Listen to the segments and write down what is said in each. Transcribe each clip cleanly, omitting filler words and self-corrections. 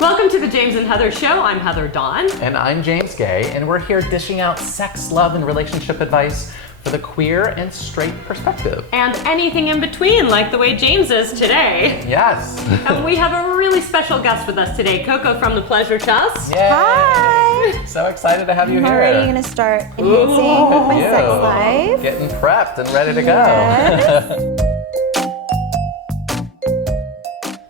Welcome to the James and Heather Show. I'm Heather Dawn. And I'm James Guay, and we're here dishing out sex, love, and relationship advice for the queer and straight perspective. And anything in between, like the way James is today. Yes. And we have a really special guest with us today, Coco from the Pleasure Chest. Yay. Hi! So excited to have you I'm here. already going to start enhancing with my sex life. Getting prepped and ready to go. Yes.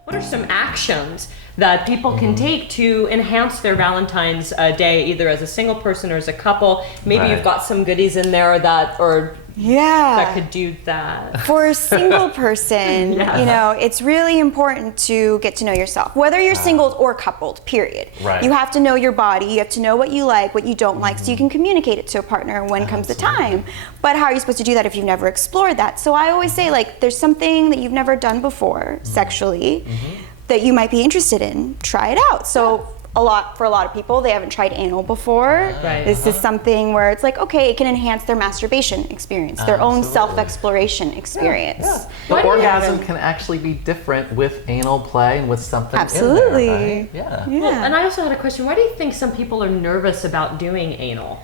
What are some actions that people can take to enhance their Valentine's Day, either as a single person or as a couple? Maybe Right. you've got some goodies in there that Yeah. could do that. For a single person, Yes. you know, it's really important to get to know yourself. Whether you're single or coupled, period. Right. You have to know your body. You have to know what you like, what you don't like, so you can communicate it to a partner when comes the time. But how are you supposed to do that if you've never explored that? So I always say, like, there's something that you've never done before sexually that you might be interested in. Try it out. So for a lot of people, they haven't tried anal before. Right. This is something where it's like, okay, it can enhance their masturbation experience, their own self-exploration experience. Yeah. Why The do you orgasm can actually be different with anal play and with something Absolutely. in there, right? Yeah. Yeah. Well, and I also had a question. Why do you think some people are nervous about doing anal?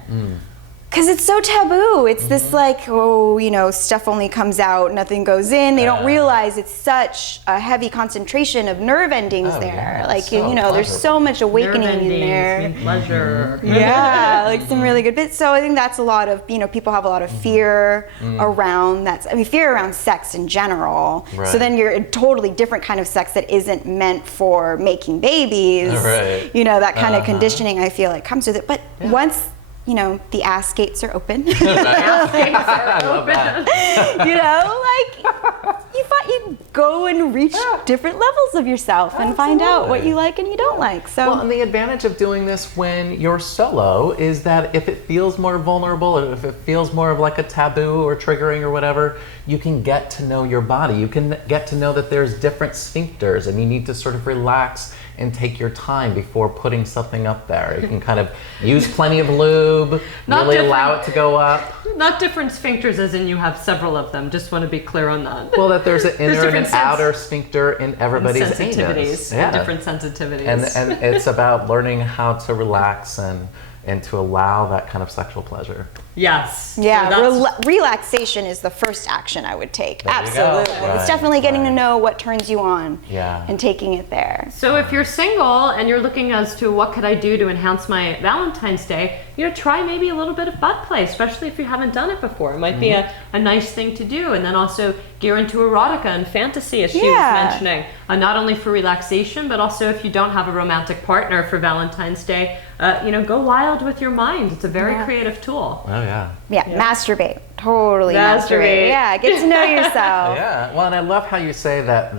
Because it's so taboo. It's this like, oh, you know, stuff only comes out, nothing goes in. They don't realize it's such a heavy concentration of nerve endings there. Yeah, Like, so you know, there's so much awakening Nerve in endings there. mean pleasure. Yeah, like some really good bits. So I think that's a lot of, you know, people have a lot of fear around that. I mean, fear around sex in general. Right. So then you're a totally different kind of sex that isn't meant for making babies. Right. You know, that kind of conditioning I feel like comes with it. But once, you know, the ass gates are open. I love that. You know, like you go and reach different levels of yourself and find out what you like and you don't like. So Well, and the advantage of doing this when you're solo is that if it feels more vulnerable or if it feels more of like a taboo or triggering or whatever, you can get to know your body. You can get to know that there's different sphincters and you need to sort of relax and take your time before putting something up there. You can kind of use plenty of lube, Not really allow it to go up. Not different sphincters as in you have several of them. Just want to be clear on that. Well, that there's an inner and different an outer sphincter in everybody's sensitivities. anus. Yeah. Different sensitivities. And it's about learning how to relax and to allow that kind of sexual pleasure. Yes. yeah, So that's- relaxation is the first action I would take. There you go. Absolutely. Right, It's definitely getting to right. know what turns you on Yeah. and taking it there. So if you're single and you're looking as to what could I do to enhance my Valentine's Day, you know, try maybe a little bit of butt play, especially if you haven't done it before. It might be a nice thing to do. And then also gear into erotica and fantasy, as she was mentioning. Not only for relaxation, but also if you don't have a romantic partner for Valentine's Day, you know, go wild with your mind. It's a very creative tool. Oh, yeah. Yeah, masturbate. Totally Masturbate. masturbate. Yeah, get to know yourself. Yeah, well, and I love how you say that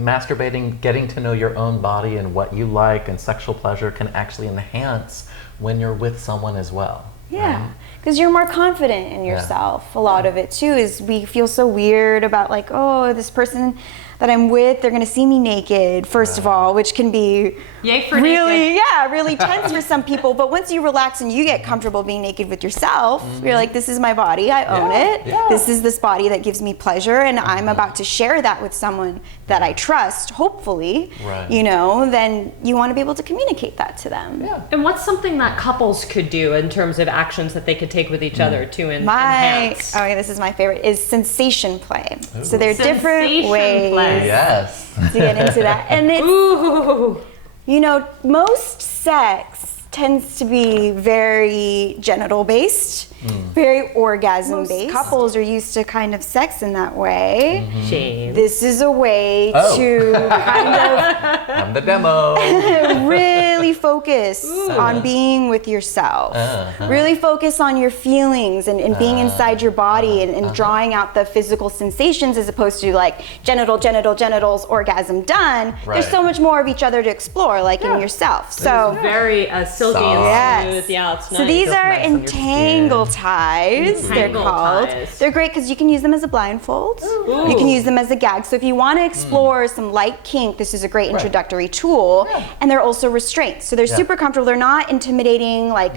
masturbating, getting to know your own body and what you like and sexual pleasure can actually enhance when you're with someone as well. Yeah, because you're more confident in yourself. A lot of it too is we feel so weird about like, oh, this person that I'm with, they're gonna see me naked, first of all, which can be Yay for really, naked. really tense for some people. But once you relax and you get comfortable being naked with yourself, you're like, this is my body, I own it. Yeah. This is this body that gives me pleasure, and I'm about to share that with someone that I trust, hopefully. Right. You know, then you want to be able to communicate that to them. Yeah. And what's something that couples could do in terms of actions that they could take with each other to enhance? Oh, yeah, this is my favorite, is sensation play. So there are different Sensation ways play. Yes. to get into that. And it's, Ooh. you know, most sex tends to be very genital based, very orgasm based. Couples are used to kind of sex in that way. Shame. This is a way Oh. to kind I'm the demo. of really focus on being with yourself. Really focus on your feelings and being inside your body and drawing out the physical sensations as opposed to like genitals, orgasm done. Right. There's so much more of each other to explore, like in yourself. So. Very silky and Yes. smooth. Yeah, it's nice. So these Feels are nice on your entangle ties, they're Entangle called. ties. They're great because you can use them as a blindfold. Ooh. You can use them as a gag. So if you want to explore some light kink, this is a great introductory tool. And they're also restraints. So they're super comfortable. They're not intimidating like,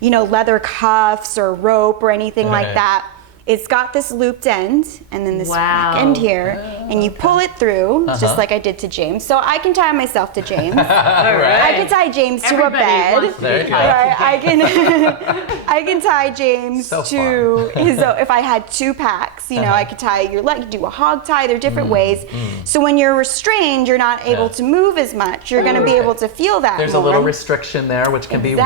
you know, leather cuffs or rope or anything like Right. that. it's got this looped end and then this Wow. back end here, and you pull it through just like I did to James. So I can tie myself to James. All right. I can tie James to a Everybody bed. wants to be There you go. tied. Right, I can tie James So to his. If I had 2 packs, you know, I could tie your leg, do a hog tie. There are different ways. So when you're restrained, you're not able to move as much. You're going to be able to feel that. There's more. a little restriction there, which can be really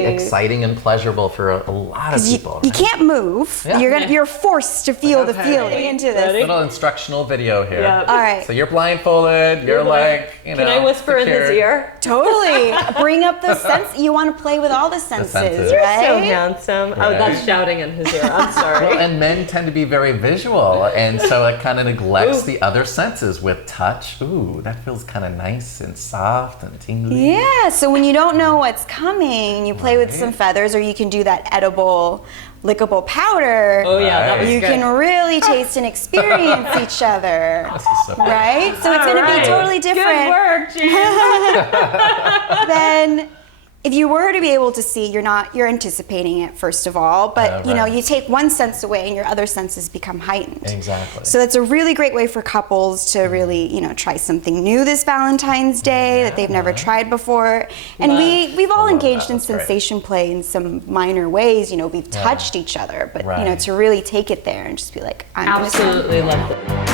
Exactly. exciting and pleasurable for a lot of people. You right? can't move. Yeah. You're forced to feel the Okay. feeling into this. Ready? Little instructional video here. Yep. All right. So you're blindfolded, you're like, you know. Can I whisper in his secured. ear? Totally. Bring up the sense. You want to play with all the senses, senses. right? So handsome. Oh, Right. that's shouting in his ear. I'm sorry. And men tend to be very visual, and so it kind of neglects the other senses with touch. Ooh, that feels kind of nice and soft and tingly. Yeah, so when you don't know what's coming, you play with some feathers, or you can do that edible, lickable powder. Oh yeah, that was You good. can really taste and experience each other, This is so cool. right? So it's going to All be right. totally different Good work, James. than if you were to be able to see. You're anticipating it first of all, but you know, right. you take one sense away and your other senses become heightened. Exactly. So that's a really great way for couples to really, you know, try something new this Valentine's Day that they've never tried before. And we've all love engaged that. in That's great. sensation play in some minor ways. You know, we've touched each other, but you know, Right. to really take it there and just be like, I'm gonna Absolutely love it.